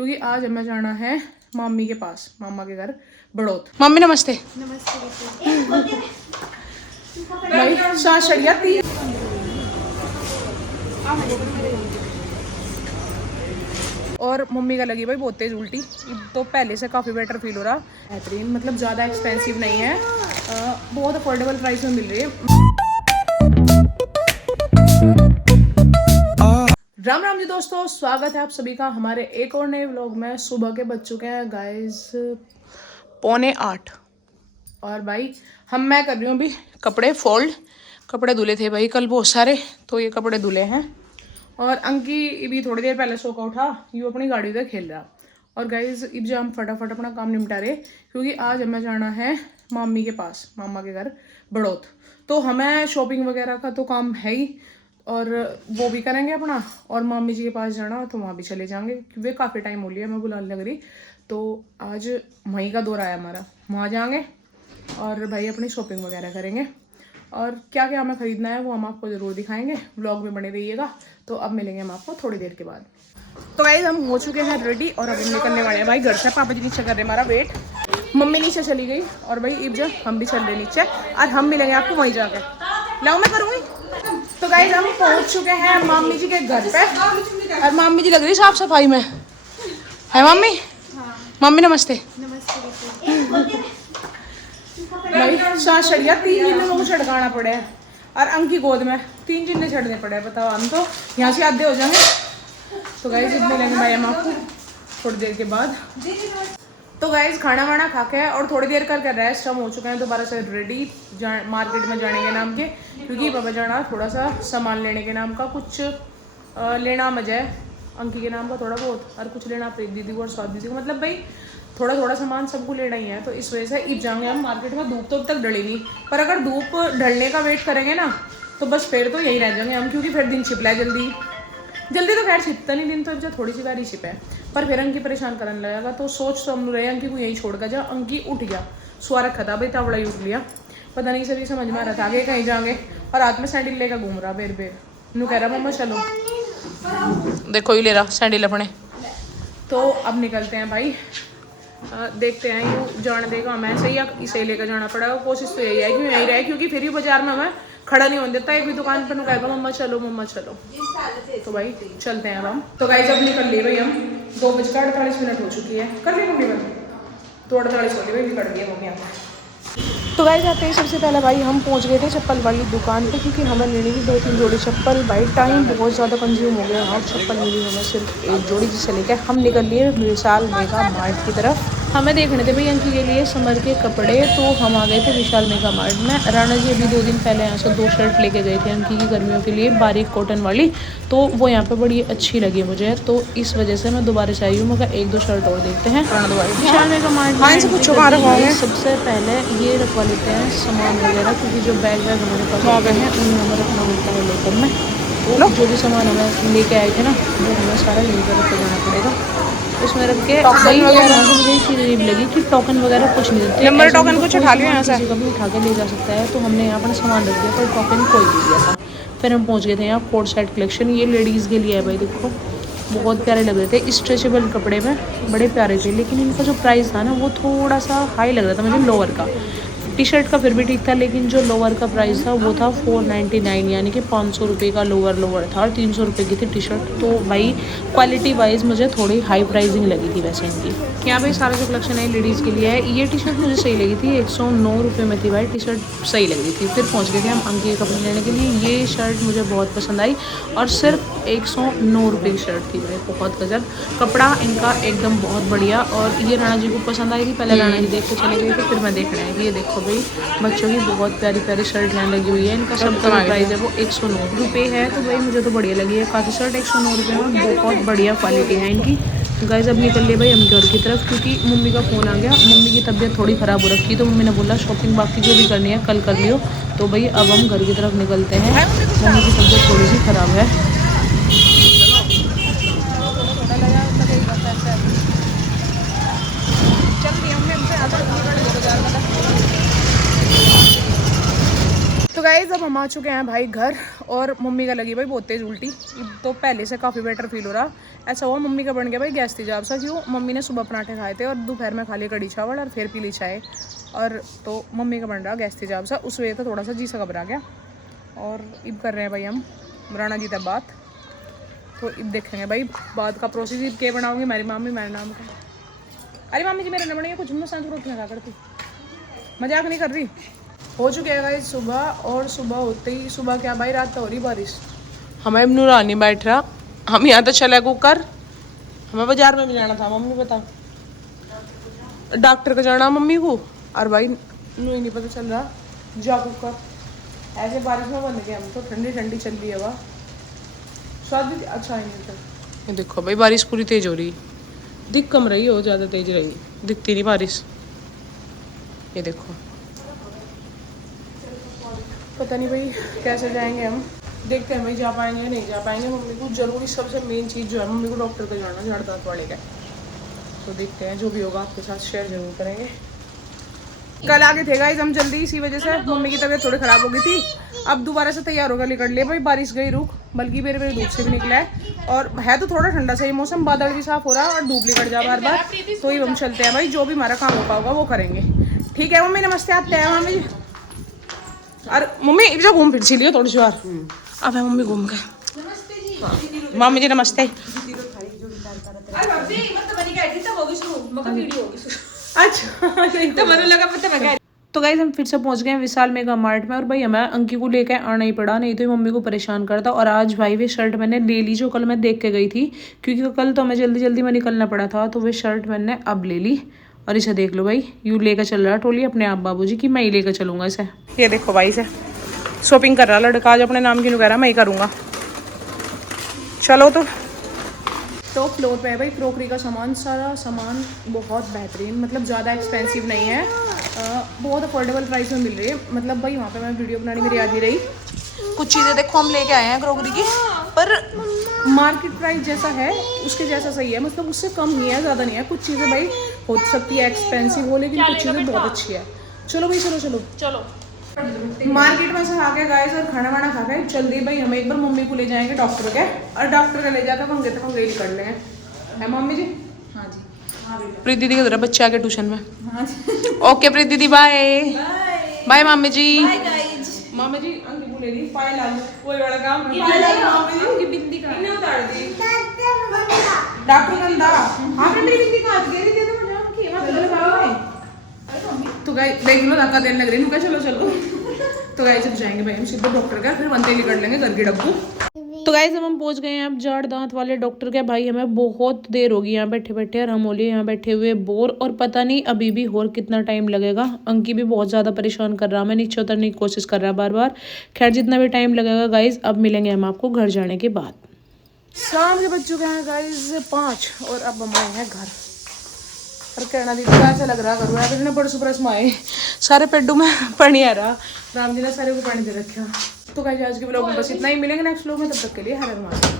क्योंकि आज हमें जाना है मामी के पास, मामा के घर बड़ौत। मम्मी नमस्ते। नमस्ते। भाई सांस चढ़ जाती है। और मम्मी का लगी भाई बहुत तेज उल्टी, तो पहले से काफ़ी बेटर फील हो रहा। बेहतरीन, मतलब ज़्यादा एक्सपेंसिव नहीं है, बहुत अफोर्डेबल प्राइस में मिल रही है। राम राम जी दोस्तों, स्वागत है आप सभी का हमारे एक और नए व्लॉग में। सुबह के बज चुके हैं गाइस 7:45 और भाई मैं कर रही हूँ अभी कपड़े फोल्ड। कपड़े धुले थे भाई कल बहुत सारे, तो ये कपड़े धुले हैं। और अंकी भी थोड़ी देर पहले सो का उठा, यूँ अपनी गाड़ी पे खेल रहा। और गाइज अब जो हम फटाफट अपना काम निपटा रहे, क्योंकि आज हमें जाना है मामी के पास, मामा के घर बड़ौत। तो हमें शॉपिंग वगैरह का तो काम है ही, और वो भी करेंगे अपना। और मामी जी के पास जाना तो वहाँ भी चले जाएंगे, वे काफ़ी टाइम हो लिया मैं बुलाने लग रही। तो आज वहीं का दौरा है हमारा, वहाँ जाएंगे और भाई अपनी शॉपिंग वगैरह करेंगे। और क्या क्या हमें ख़रीदना है वो हम आपको ज़रूर दिखाएंगे, व्लॉग में बने रहिएगा। तो अब मिलेंगे हम आपको थोड़ी देर के बाद। तो गाइस हम हो चुके हैं रेडी और अब हम निकलने वाले हैं भाई घर से। पापा जी नीचे कर रहे हमारा वेट, मम्मी नीचे चली गई और भाई इब जब हम भी चल रहे नीचे, और हम मिलेंगे आपको वहीं जाकर। लाओ मैं करूँगी। तो गाइस हम पहुँच चुके हैं मामी जी के घर पे, और मामी जी लग रही साफ सफाई में है। मम्मी मम्मी नमस्ते। भाई सांस चढ़ गया, 3 जिन्ने को छड़काना पड़े हैं, और अंकी गोद में 3 जिन्ने छड़ने पड़े हैं। बताओ, हम तो यहाँ से आधे हो जाएंगे। तो गाइस इतने लेंगे भाई हम आपको थोड़ी देर के बाद। तो गाइस खाना वाना खा के और थोड़ी देर करके रेस्ट हम हो चुके हैं दोबारा से रेडी मार्केट में जाने के नाम के, क्योंकि बाबा जाना थोड़ा सा सामान लेने के नाम का, कुछ लेना मजा है अंकी के नाम का थोड़ा बहुत, और कुछ लेना प्रीत दीदी को और स्वाद दीदी को। मतलब भाई थोड़ा थोड़ा सामान सबको लेना ही है। तो इस वजह से इब जाएंगे हम मार्केट में। धूप तो अब तक ढली नहीं, पर अगर धूप ढलने का वेट करेंगे ना तो बस फिर तो यहीं रह जाएंगे हम, क्योंकि फिर दिन छिपला है जल्दी जल्दी। तो खैर छिपता नहीं दिन, तो जब थोड़ी सी बार ही छिपा है, पर फिर अंकी परेशान करने लगेगा। तो सोच तो हम रहे अंकी को यहीं छोड़ कर जा। अंकी उठ गया, सुआ रखा था भाई, तावड़ा ही उठ लिया। पता नहीं सभी समझ में आ रहा था आगे कहीं जाएंगे, और हाथ में सैंडल लेकर घूम रहा बेर बेर। नू कह रहा मम्मा चलो, देखो ही ले रहा सैंडल अपने। तो अब निकलते हैं भाई, देखते हैं यूँ जाने देगा हमें सही या इसे लेकर जाना पड़ेगा। कोशिश तो यही है कि यहीं रहे, क्योंकि फिर भी बाजार में हमें खड़ा नहीं होने देता। एक भी दुकान पर कहेगा मम्मा चलो मम्मा चलो। तो भाई चलते हैं अब हम। तो गाइस अब निकल लिए भाई हम, 2:48 हो चुकी है। कर ली मम्मी बंद, 2:48 हो गई भाई, निकल गई मम्मी आप। तो गाइस आते ही सबसे पहले भाई हम पहुंच गए थे चप्पल वाली दुकान पे, क्योंकि हमें लेनी थी 2-3 जोड़ी चप्पल। भाई टाइम बहुत ज़्यादा कंज्यूम हो गया और चप्पल मिली हमें सिर्फ एक जोड़ी, जिसे लेकर हम निकल लिए विशाल मेगा मार्ट की तरफ। हमें देखने थे भाई अंकी के लिए समर के कपड़े, तो हम आ गए थे विशाल मेगा मार्ट में। राणा जी अभी 2 दिन पहले यहाँ से 2 शर्ट लेके गए थे अंकी की गर्मियों के लिए, बारीक कॉटन वाली। तो वो यहाँ पे बड़ी अच्छी लगी मुझे, तो इस वजह से मैं दोबारा से आई हूँ। मगर 1-2 शर्ट और देखते हैं विशाल मेगा मार्ट में। सबसे पहले ये रखवा लेते हैं सामान वगैरह, क्योंकि जो बैग वैग हमारे पास आ गए हैं उनमें हमें रखना होता है लोकल में। तो जो भी सामान हमें लेके आए थे ना, वो हमें सारा यहीं पर रख के जाना पड़ेगा। उसमें रख के भाई मुझे एक चीज़ अजीब लगी कि टोकन वगैरह कुछ नहीं देते। नंबर टोकन कुछ उठा लिया, किसी का भी उठा के ले जा सकता है। तो हमने यहाँ पर सामान रख दिया, पर टोकन कोई नहीं दिया था। फिर हम पहुँच गए थे यहाँ कोट सेट कलेक्शन। ये लेडीज़ के लिए है भाई, देखो बहुत प्यारे लग रहे थे, स्ट्रेचेबल कपड़े में बड़े प्यारे थे। लेकिन इनका जो प्राइस था ना वो थोड़ा सा हाई लग रहा था मुझे। लोअर का टी शर्ट का फिर भी ठीक था, लेकिन जो लोअर का प्राइस था वो था 499, यानी कि 500 रुपये का लोअर था, और 300 रुपये की थी टी शर्ट। तो भाई क्वालिटी वाइज मुझे थोड़ी हाई प्राइसिंग लगी थी वैसे इनकी। यहाँ भाई सारा जो कलेक्शन है लेडीज़ के लिए है। ये टी शर्ट मुझे सही लगी थी, 109 रुपये में थी भाई, टी शर्ट सही लग रही थी। फिर पहुँच गए थे हम अंकी के कपड़े लेने के लिए। ये शर्ट मुझे बहुत पसंद आई, और सिर्फ 109 रुपये की शर्ट थी भाई, बहुत गजब। कपड़ा इनका एकदम बहुत बढ़िया। और ये राणा जी को पसंद आई थी, पहले राणा जी देख के चले गए थे, फिर मैं देख रहे हैं। ये देखो भाई बच्चों की बहुत प्यारी प्यारी शर्ट यहाँ लगी हुई है। इनका सब का प्राइस है वो 109 रुपये है। तो भाई मुझे तो बढ़िया लगी है काफ़ी शर्ट, 109 रुपये में बहुत बढ़िया क्वालिटी है इनकी। गाइस अब निकल लिए भाई हम घर की तरफ, क्योंकि मम्मी का फ़ोन आ गया। मम्मी की तबीयत थोड़ी ख़राब हो रखी, तो मम्मी ने बोला शॉपिंग बाकी जो भी करनी है कल कर लियो। तो भाई अब हम घर की तरफ निकलते हैं। मम्मी की तबीयत थोड़ी सी ख़राब है। तो गाइज अब अब हम आ चुके हैं भाई घर और मम्मी का लगी भाई बहुत तेज़ उल्टी। तो पहले से काफ़ी बेटर फील हो रहा। ऐसा हुआ मम्मी का बन गया भाई गैस तेजाब सा। क्यों? मम्मी ने सुबह पराठे खाए थे और दोपहर में खा लिए कड़ी चावल और फिर पी ली चाय। और तो मम्मी का बन रहा गैस तेजाब सा। उस वजह से थोड़ा सा जी सा घबरा गया। और इब कर रहे हैं भाई हम राणा जी तक बात। तो इब देखेंगे भाई बात का प्रोसेस। इब क्या बनाऊँगी मेरी मामी मेरे नाम का। अरे मामी जी मेरे न बनेंगे कुछ। मैं सांझ रोटी खा करती, मजाक नहीं कर रही। हो चुके हैं भाई सुबह। और सुबह होते ही सुबह क्या भाई रात तो हो रही बारिश। हमें नूरानी बैठ रहा। हम यहाँ तो चले कुकर। हमें बाजार में भी जाना था मम्मी बता। डॉक्टर को जाना मम्मी को। और भाई नू ही नहीं पता चल रहा जा कुकर। ऐसे बारिश में बंद गए हम तो। ठंडी ठंडी चल रही है हवा। स्वाद भी अच्छा है नहीं तक। ये देखो भाई बारिश पूरी तेज हो रही। दिख कम रही हो, ज़्यादा तेज रही दिखती नहीं बारिश। ये देखो पता नहीं भाई कैसे जाएंगे हम। देखते हैं भाई जा पाएंगे या नहीं जा पाएंगे। मम्मी को जरूरी सबसे मेन चीज़ जो है मम्मी को डॉक्टर को जाना झाड़ दांत वाले का। तो देखते हैं जो भी होगा आपके साथ शेयर जरूर करेंगे। कल आगे थे गाइस हम जल्दी, इसी वजह से मम्मी की तबीयत थोड़ी ख़राब हो गई थी। अब दोबारा से तैयार होकर निकल लिए भाई। बारिश गई रुक, बल्कि मेरे धूप से भी निकला है। और है तो थोड़ा ठंडा सा ही मौसम, बादल भी साफ हो रहा है और धूप निकल जा बार बार। तो ही हम चलते हैं भाई, जो भी हमारा काम हो पाएगा वो करेंगे। ठीक है मम्मी नमस्ते। आते हैं मम्मी जी। अरे मम्मी इधर घूम फिर लियो थोड़ी सी बार। अब है मम्मी घूम के। मम्मी जी नमस्ते। अच्छा तो गाइस हम फिर से पहुंच गए हैं विशाल मेगा मार्ट में। और भाई हमें अंकी को लेकर आना ही पड़ा, नहीं तो मम्मी को परेशान करता। और आज भाई वे शर्ट मैंने ले ली जो कल मैं देख के गई थी, क्योंकि कल तो हमें जल्दी जल्दी में निकलना पड़ा था। तो वे शर्ट मैंने अब ले ली। और इसे देख लो भाई, यूँ लेकर चल रहा टोली अपने आप बाबूजी की मैं ही लेकर चलूंगा इसे। ये देखो भाई इसे शॉपिंग कर रहा लड़का। आज अपने नाम की कह रहा मैं ही करूँगा। चलो तो फ्लोर पे है भाई क्रोकरी का सामान। सारा सामान बहुत बेहतरीन, मतलब ज़्यादा एक्सपेंसिव नहीं है। बहुत अफोर्डेबल प्राइस में मिल रही है। मतलब भाई वहाँ पे मैं वीडियो बनानी मेरी याद ही रही। कुछ चीज़ें देखो हम लेके आए हैं क्रोकरी की, पर मार्केट प्राइस जैसा है उसके जैसा सही है। मतलब उससे कम नहीं है, ज़्यादा नहीं है। कुछ चीज़ें भाई हो सकती है एक्सपेंसिव हो, लेकिन कुछ चीज़ें बहुत अच्छी है। चलो भाई चलो चलो चलो मार्केट में से आ गए गाइस और खाना वाना खा के जल्दी भाई हम एक बार मम्मी को ले जाएंगे डॉक्टर के। और डॉक्टर का ले जाकर पंगे तो पंगे ही कर लेंगे। है मम्मी जी? हाँ जी। प्रीति दीदी किधर है? बच्चे आ गए ट्यूशन में। हाँ जी। ओके प्रीति दीदी बाय बाय। मम्मी जी मम्मी जी अंकी को ले ली फाइल आ कोई बड़ा काम नहीं। मम्मी जी की बिंदी का इन्हें उतार दी डॉक्टर गंदा। हां मेरी बिंदी काट गई थी तो मुझे की मत लगाओ। तो गाइस देख लो धक्का देने लग रही हूँ। चलो चलो तो गाइस अब जाएंगे भाई हम सीधे डॉक्टर का, फिर बनते ही कर लेंगे घर की डब्बू। तो गाइस हम पहुंच गए हैं अब झाड़ दांत वाले डॉक्टर के। भाई हमें बहुत देर होगी यहाँ बैठे बैठे और हम बोले यहाँ बैठे हुए बोर। और पता नहीं अभी भी और कितना टाइम लगेगा। अंकी भी बहुत ज़्यादा परेशान कर रहा है, मैं नीचे उतरने की कोशिश कर रहा है बार बार। खैर जितना भी टाइम लगेगा गाइस अब मिलेंगे हम आपको घर जाने के बाद। शाम के बज चुके हैं गाइस 5 और अब हम आए हैं घर। और कहना दीदी कैसा लग रहा करूँ यार, इतने बड़े सुबह आए सारे पेड्डू में पानी आ रहा। राम जी ने सारे को पानी दे रखा। तो गाइस आज के व्लॉग में बस इतना ही। मिलेंगे नेक्स्ट व्लॉग में, तब तक के लिए हर हर महादेव।